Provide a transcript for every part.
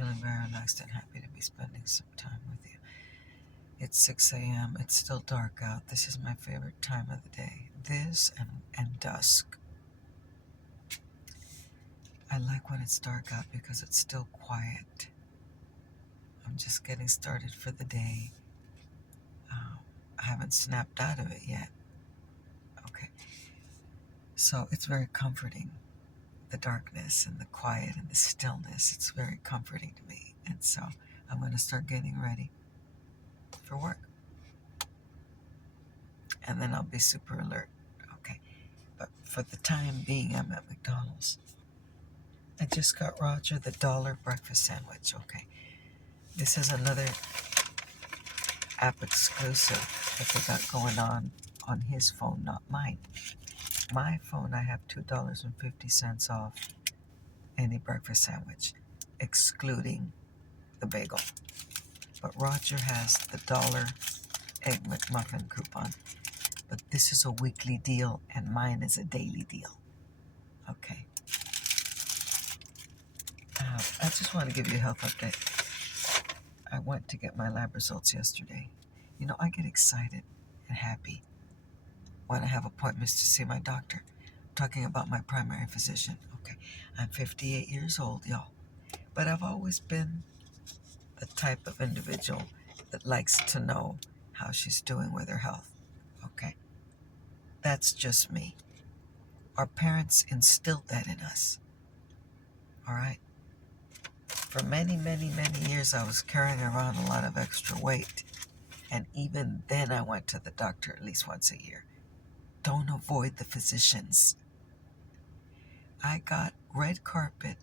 feeling very relaxed and happy to be spending some time with you. It's 6 a.m. It's still dark out. This is my favorite time of the day. This and dusk. I like when it's dark out because it's still quiet. I'm just getting started for the day. I haven't snapped out of it yet. Okay. So it's very comforting. The darkness and the quiet and the stillness. It's very comforting to me. And so I'm going to start getting ready for work. And then I'll be super alert. Okay. But for the time being, I'm at McDonald's. I just got Roger the $1 breakfast sandwich. Okay. This is another app exclusive that they got going on his phone, not mine. My phone, I have $2.50 off any breakfast sandwich, excluding the bagel. But Roger has the $1 Egg McMuffin coupon. But this is a weekly deal, and mine is a daily deal. Okay. I just want to give you a health update. I went to get my lab results yesterday. You know, I get excited and happy when I have appointments to see my doctor. I'm talking about my primary physician. Okay. I'm 58 years old, y'all. But I've always been the type of individual that likes to know how she's doing with her health. Okay. That's just me. Our parents instilled that in us. All right. For many, many, many years, I was carrying around a lot of extra weight. And even then, I went to the doctor at least once a year. Don't avoid the physicians. I got red carpet,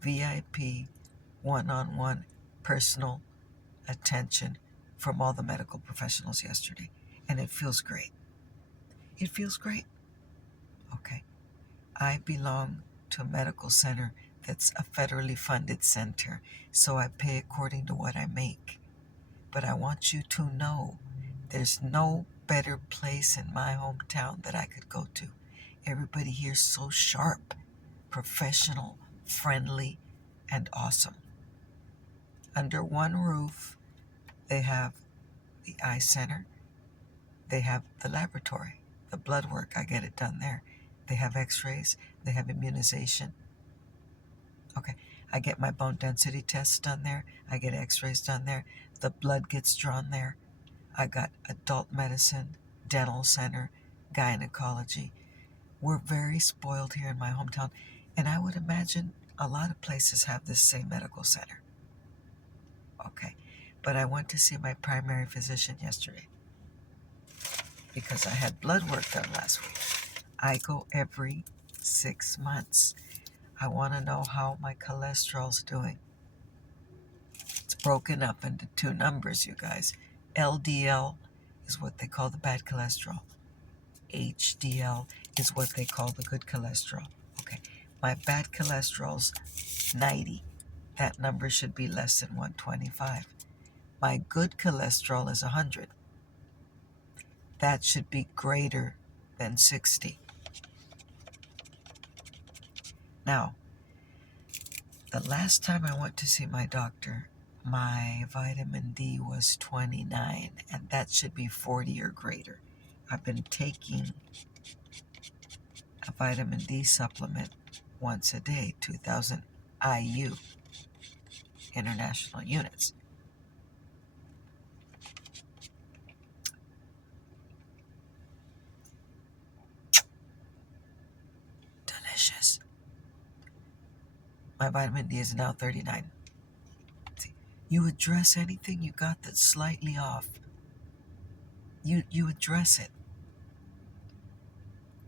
VIP, one-on-one personal attention from all the medical professionals yesterday. And it feels great. It feels great. Okay. I belong to a medical center that's a federally funded center, so I pay according to what I make. But I want you to know there's no better place in my hometown that I could go to. Everybody here's so sharp, professional, friendly, and awesome. Under one roof, they have the eye center, they have the laboratory, the blood work, I get it done there. They have x-rays, they have immunization. Okay, I get my bone density tests done there. I get x-rays done there. The blood gets drawn there. I got adult medicine, dental center, gynecology. We're very spoiled here in my hometown. And I would imagine a lot of places have this same medical center. Okay, but I went to see my primary physician yesterday because I had blood work done last week. I go every 6 months. I want to know how my cholesterol's doing. It's broken up into two numbers, you guys. LDL is what they call the bad cholesterol. HDL is what they call the good cholesterol. Okay, my bad cholesterol's 90. That number should be less than 125. My good cholesterol is 100. That should be greater than 60. Now, the last time I went to see my doctor, my vitamin D was 29, and that should be 40 or greater. I've been taking a vitamin D supplement once a day, 2,000 IU, international units. Delicious. My vitamin D is now 39. See, you address anything you got that's slightly off. You address it.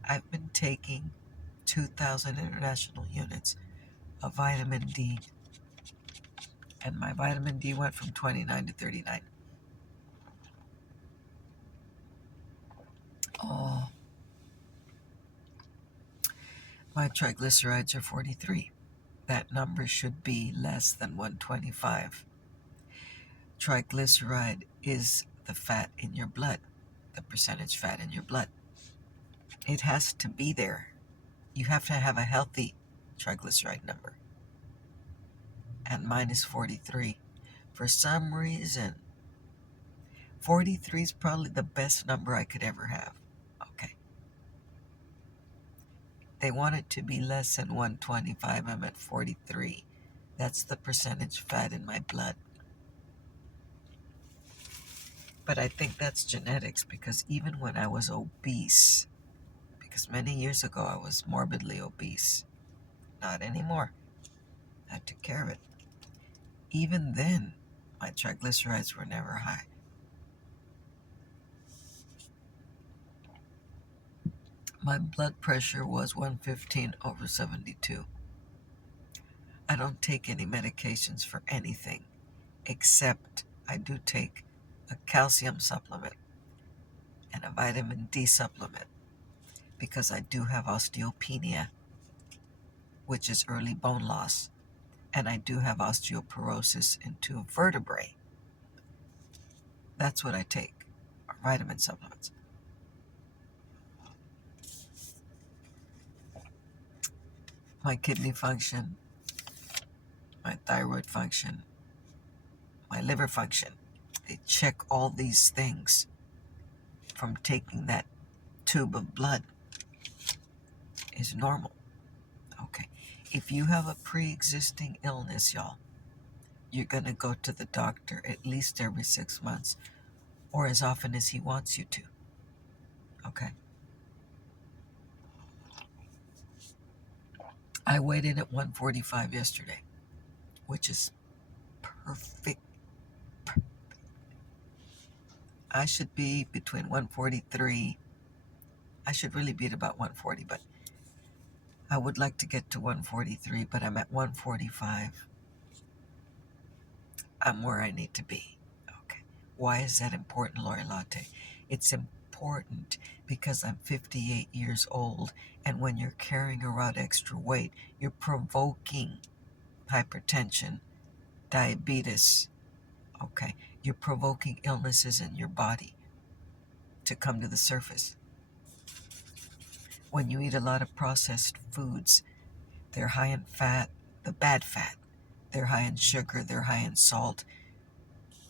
I've been taking 2,000 international units of vitamin D, and my vitamin D went from 29 to 39. Oh, my triglycerides are 43. That number should be less than 125. Triglyceride is the fat in your blood, the percentage fat in your blood. It has to be there. You have to have a healthy triglyceride number. and mine is 43. For some reason, 43 is probably the best number I could ever have. Okay. They want it to be less than 125. I'm at 43. That's the percentage fat in my blood. But I think that's genetics, because even when I was obese, because many years ago I was morbidly obese, not anymore. I took care of it. Even then, my triglycerides were never high. My blood pressure was 115/72. I don't take any medications for anything, except I do take a calcium supplement and a vitamin D supplement, because I do have osteopenia, which is early bone loss, and I do have osteoporosis in two vertebrae. That's what I take, are vitamin supplements. My kidney function, my thyroid function, my liver function, they check all these things from taking that tube of blood is normal. Okay. If you have a pre-existing illness, y'all, you're going to go to the doctor at least every 6 months, or as often as he wants you to. Okay. I weighed in at 145 yesterday, which is perfect. I should be between 143. I should really be at about 140, but I would like to get to 143, but I'm at 145. I'm where I need to be. Okay. Why is that important, Lori Latte? It's important because I'm 58 years old, and when you're carrying around extra weight, you're provoking hypertension, diabetes. Okay. You're provoking illnesses in your body to come to the surface. When you eat a lot of processed foods, they're high in fat, the bad fat. They're high in sugar, they're high in salt,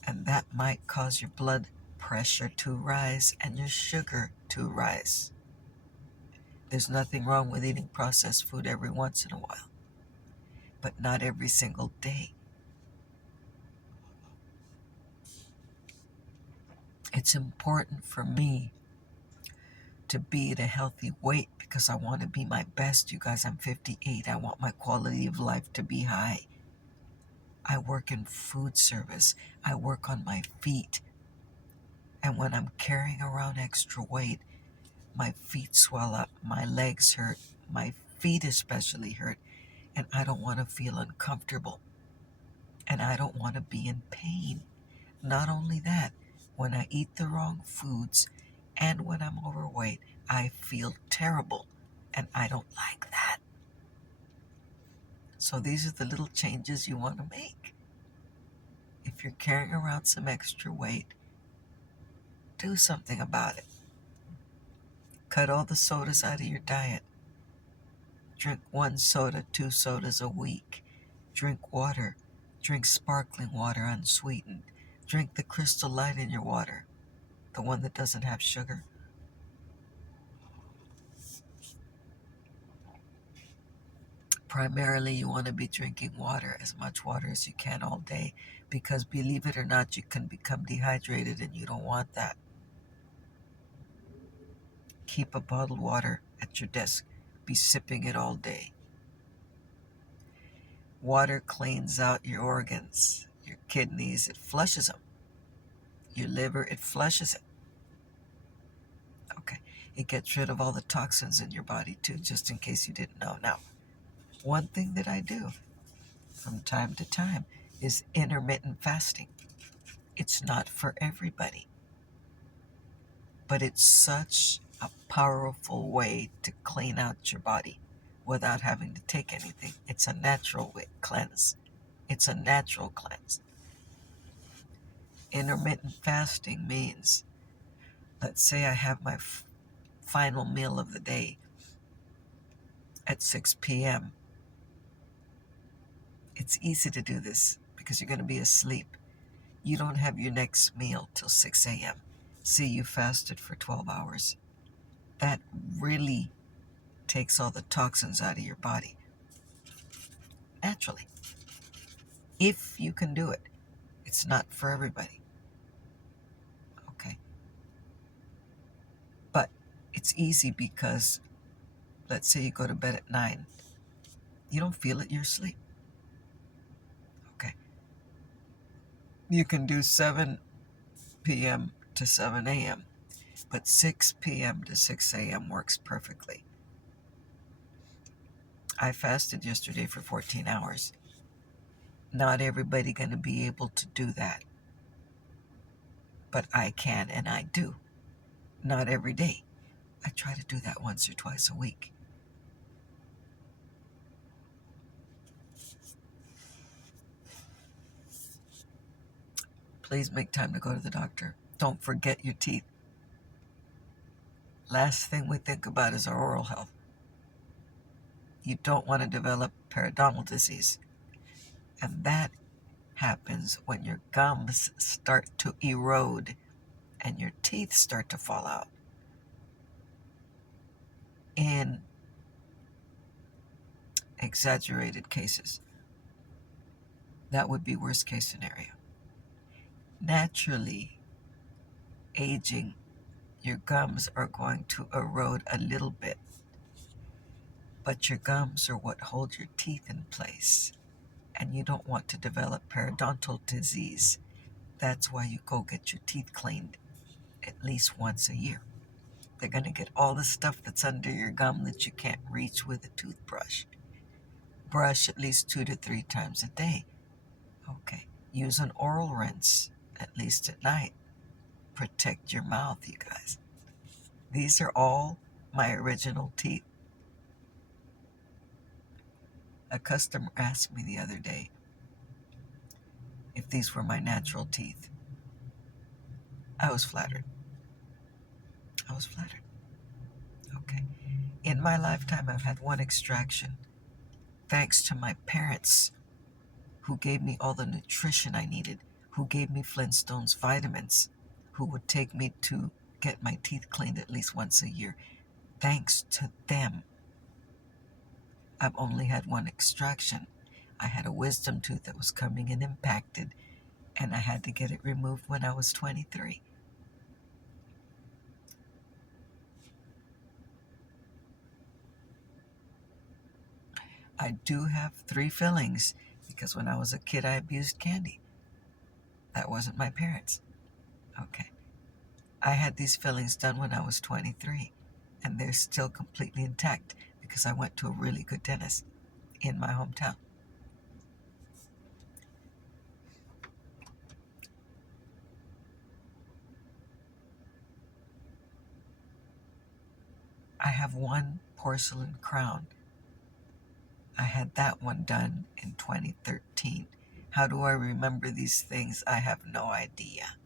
and that might cause your blood pressure to rise and your sugar to rise. There's nothing wrong with eating processed food every once in a while, but not every single day. It's important for me to be at a healthy weight because I want to be my best. You guys, I'm 58. I want my quality of life to be high. I work in food service. I work on my feet. And when I'm carrying around extra weight, my feet swell up, my legs hurt, my feet especially hurt, and I don't want to feel uncomfortable. And I don't want to be in pain. Not only that, when I eat the wrong foods and when I'm overweight, I feel terrible, and I don't like that. So these are the little changes you want to make. If you're carrying around some extra weight, do something about it. Cut all the sodas out of your diet. Drink 1 soda, 2 sodas a week. Drink water. Drink sparkling water unsweetened. Drink the Crystal Light in your water, the one that doesn't have sugar. Primarily, you want to be drinking water, as much water as you can all day, because believe it or not, you can become dehydrated and you don't want that. Keep a bottled water at your desk. Be sipping it all day. Water cleans out your organs, your kidneys, it flushes them. Your liver, it flushes it. Okay. It gets rid of all the toxins in your body too, just in case you didn't know. Now, one thing that I do from time to time is intermittent fasting. It's not for everybody, but it's such a powerful way to clean out your body without having to take anything. It's a natural cleanse. It's a natural cleanse. Intermittent fasting means, let's say I have my final meal of the day at 6 p.m. It's easy to do this because you're going to be asleep. You don't have your next meal till 6 a.m. See, you fasted for 12 hours. That really takes all the toxins out of your body naturally. If you can do it, it's not for everybody. Okay. But it's easy because let's say you go to bed at 9. You don't feel it, you're asleep. Okay. You can do 7 p.m. to 7 a.m., but 6 p.m. to 6 a.m. works perfectly. I fasted yesterday for 14 hours. Not everybody going to be able to do that, but I can and I do. Not every day. I try to do that once or twice a week. Please make time to go to the doctor. Don't forget your teeth. Last thing we think about is our oral health. You don't want to develop periodontal disease. And that happens when your gums start to erode and your teeth start to fall out. In exaggerated cases, that would be worst case scenario. Naturally, aging, your gums are going to erode a little bit, but your gums are what hold your teeth in place, and you don't want to develop periodontal disease. That's why you go get your teeth cleaned at least once a year. They're going to get all the stuff that's under your gum that you can't reach with a toothbrush. Brush at least 2 to 3 times a day. Okay. Use an oral rinse at least at night. Protect your mouth, you guys. These are all my original teeth. A customer asked me the other day if these were my natural teeth. I was flattered. Okay. In my lifetime, I've had one extraction. Thanks to my parents who gave me all the nutrition I needed, who gave me Flintstones vitamins, who would take me to get my teeth cleaned at least once a year. Thanks to them, I've only had one extraction. I had a wisdom tooth that was coming in impacted, and I had to get it removed when I was 23. I do have 3 fillings because when I was a kid, I abused candy. That wasn't my parents. Okay. I had these fillings done when I was 23, and they're still completely intact because I went to a really good dentist in my hometown. I have one porcelain crown. I had that one done in 2013. How do I remember these things? I have no idea.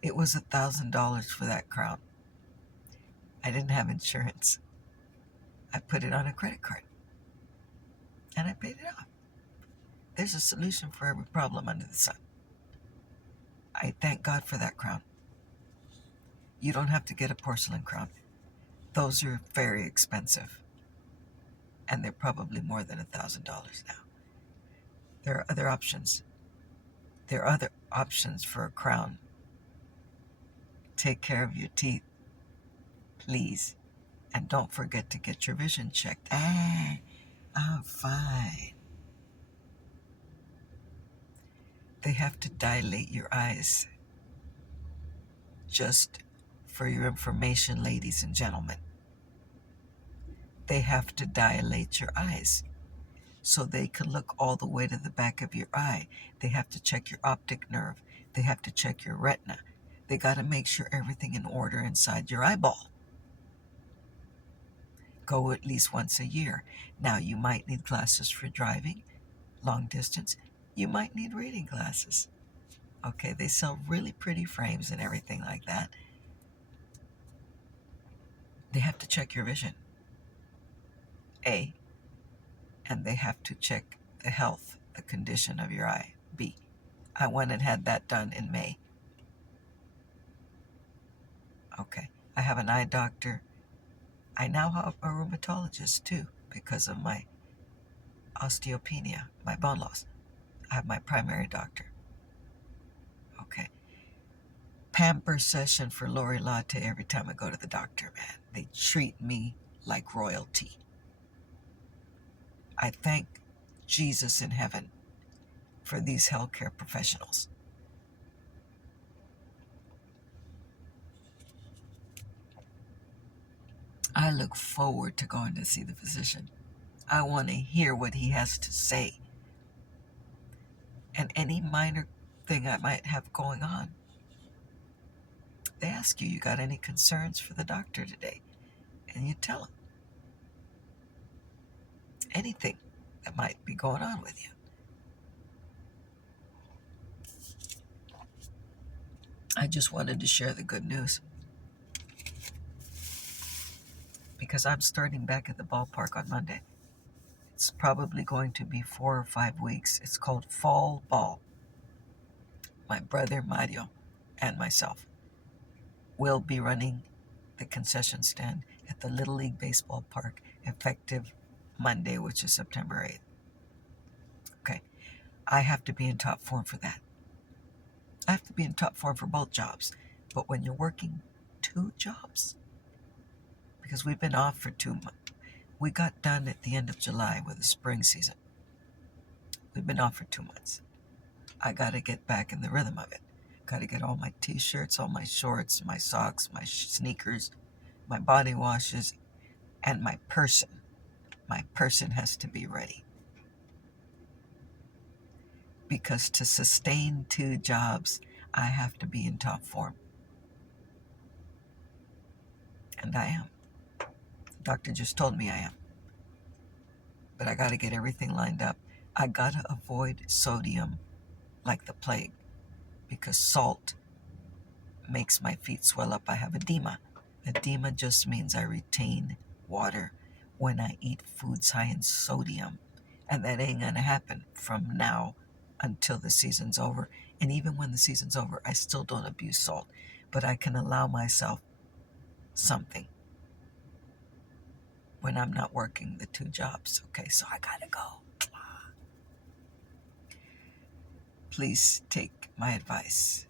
It was $1,000 for that crown. I didn't have insurance. I put it on a credit card and I paid it off. There's a solution for every problem under the sun. I thank God for that crown. You don't have to get a porcelain crown. Those are very expensive, and they're probably more than $1,000 now. There are other options. There are other options for a crown. Take care of your teeth, please. And don't forget to get your vision checked. I'm fine. They have to dilate your eyes. Just for your information, ladies and gentlemen. They have to dilate your eyes so they can look all the way to the back of your eye. They have to check your optic nerve. They have to check your retina. They got to make sure everything in order inside your eyeball. Go at least once a year. Now, you might need glasses for driving, long distance. You might need reading glasses. Okay, they sell really pretty frames and everything like that. They have to check your vision. A. and they have to check the health, the condition of your eye. B. I went and had that done in May. Okay. I have an eye doctor. I now have a rheumatologist too because of my osteopenia, my bone loss. I have my primary doctor. Okay. Pamper session for Lori Latte every time I go to the doctor, man. They treat me like royalty. I thank Jesus in heaven for these healthcare professionals. I look forward to going to see the physician. I want to hear what he has to say. And any minor thing I might have going on. They ask you got any concerns for the doctor today? And you tell them anything that might be going on with you. I just wanted to share the good news because I'm starting back at the ballpark on Monday. It's probably going to be 4 or 5 weeks. It's called Fall Ball. My brother Mario and myself will be running the concession stand at the Little League Baseball Park effective Monday, which is September 8th. Okay, I have to be in top form for that. I have to be in top form for both jobs. But when you're working 2 jobs, because we've been off for 2 months, we got done at the end of July with the spring season. We've been off for 2 months. I got to get back in the rhythm of it. Got to get all my t-shirts, all my shorts, my socks, my sneakers, my body washes, and my person. My person has to be ready. Because to sustain 2 jobs, I have to be in top form. And I am. The doctor just told me I am. But I got to get everything lined up. I got to avoid sodium like the plague because salt makes my feet swell up. I have edema. Edema just means I retain water when I eat foods high in sodium. And that ain't going to happen from now until the season's over. And even when the season's over, I still don't abuse salt. But I can allow myself something when I'm not working the 2 jobs. Okay, so I gotta go. Please take my advice.